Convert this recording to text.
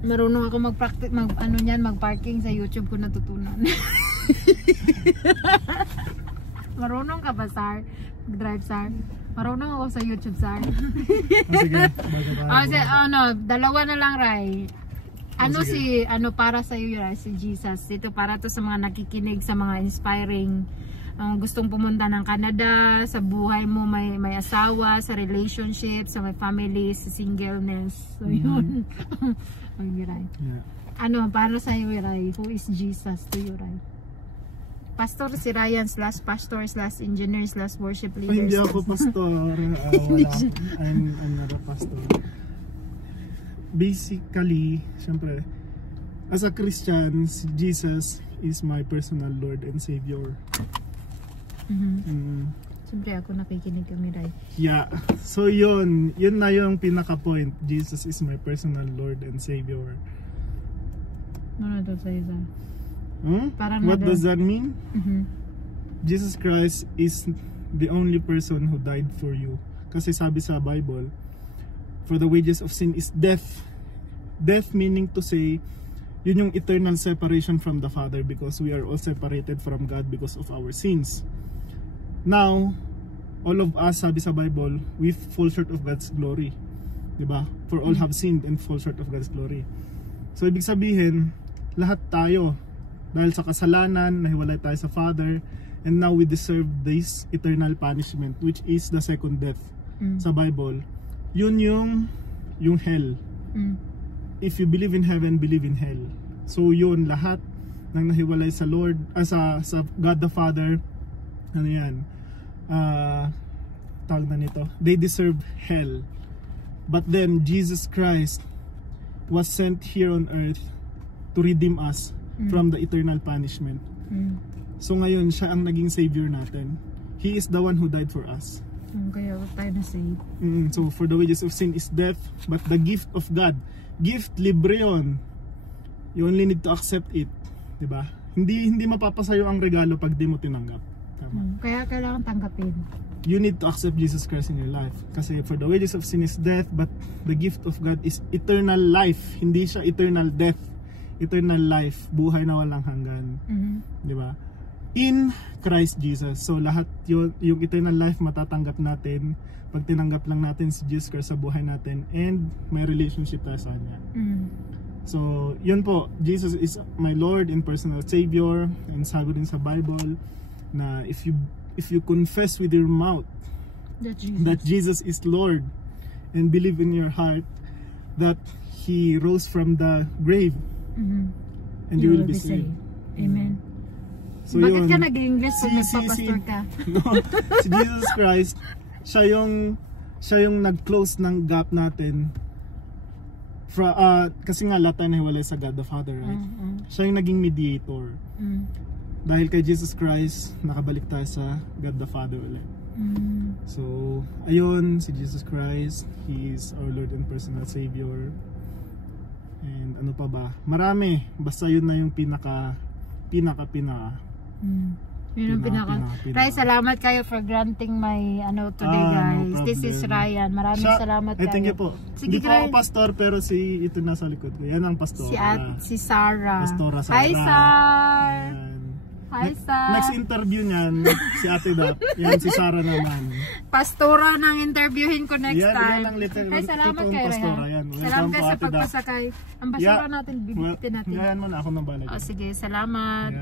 Marunong ako mag-practice, mag-parking sa YouTube ko natutunan. Marunong ka ba, Sar? Mag-drive, Sar? Marunong ako sa YouTube, Sar. Sige, dalawa na lang, Ray. Para sa iyo, Ray, si Jesus. Ito para to sa mga nakikinig, sa mga inspiring, gustong pumunta ng Canada, sa buhay mo may asawa, sa relationship, sa may family, sa singleness. So yun. Ray. Yeah. Para sa iyo, Ray, who is Jesus to you, Ray? Pastor si Ryan /pastor/engineer/worship leader. Hindi ako pastor. I'm not a pastor. Basically, syempre, as a Christian, Jesus is my personal Lord and Savior. Siyempre ako nakikinig kami, Ray. Yeah. So yun na yung pinaka-point. Jesus is my personal Lord and Savior. Ano to sa isa? What does that mean? Jesus Christ is the only person who died for you. Kasi sabi sa Bible, for the wages of sin is death. Death meaning to say, yun yung eternal separation from the Father, because we are all separated from God because of our sins. Now, all of us, sabi sa Bible, we fall short of God's glory. Diba? For all have sinned and fall short of God's glory. So, ibig sabihin, lahat tayo, dahil sa kasalanan, nahiwalay tayo sa Father, and now we deserve this eternal punishment, which is the second death. Sa Bible, yun yung hell. If you believe in heaven, believe in hell. So yun, lahat ng nahiwalay sa Lord, sa God the Father, tawag na nito, they deserve hell. But then Jesus Christ was sent here on earth to redeem us from the eternal punishment. So ngayon, siya ang naging Savior natin. He is the one who died for us. Kaya tayo na save. So for the wages of sin is death, but the gift of God, gift, libre yun. You only need to accept it. Diba? Hindi mapapasayo ang regalo pag di mo tinanggap. Tama? Kaya kailangan tanggapin. You need to accept Jesus Christ in your life. Kasi for the wages of sin is death, but the gift of God is eternal life. Hindi siya eternal death. Eternal life, buhay na walang hanggan. Di ba? In Christ Jesus. So lahat yung eternal life matatanggap natin pag tinanggap lang natin si Jesus Christ sa buhay natin, and may relationship tayo sa Kanya. So yun po, Jesus is my Lord and personal Savior. And sabi din sa Bible na if you confess with your mouth that Jesus is Lord, and believe in your heart that He rose from the grave, and you will be saved. Amen. So bakit ka nag-English kung nagpapastor ka? No, si Jesus Christ, siya yung nag-close ng gap natin. Kasi nga lahat tayo nahiwalay sa God the Father, right? Siya yung naging mediator. Dahil kay Jesus Christ, nakabalik tayo sa God the Father ulit. So, ayun, si Jesus Christ, He is our Lord and personal Savior. And ano pa ba? Marami. Basta yun na yung pinaka. Yun ang pinaka. Ray, salamat kayo for granting my today, guys. No, this is Ryan. Maraming salamat kayo. Thank you po. Hindi po ako pastor, pero ito nasa likod ko. Yan ang pastor. Si Sarah. Pastora Sarah. Hi, Sar! Hi, Sar! Next interview niyan, si Ate Dap. Yan, si Sarah naman. Pastora nang interviewin ko next time. Ay, salamat kayo, Ryan. Salamat kayo sa pagpasakay. Ang basura natin, bibitin natin. Ngayon mo na ako ng bala. Sige, salamat.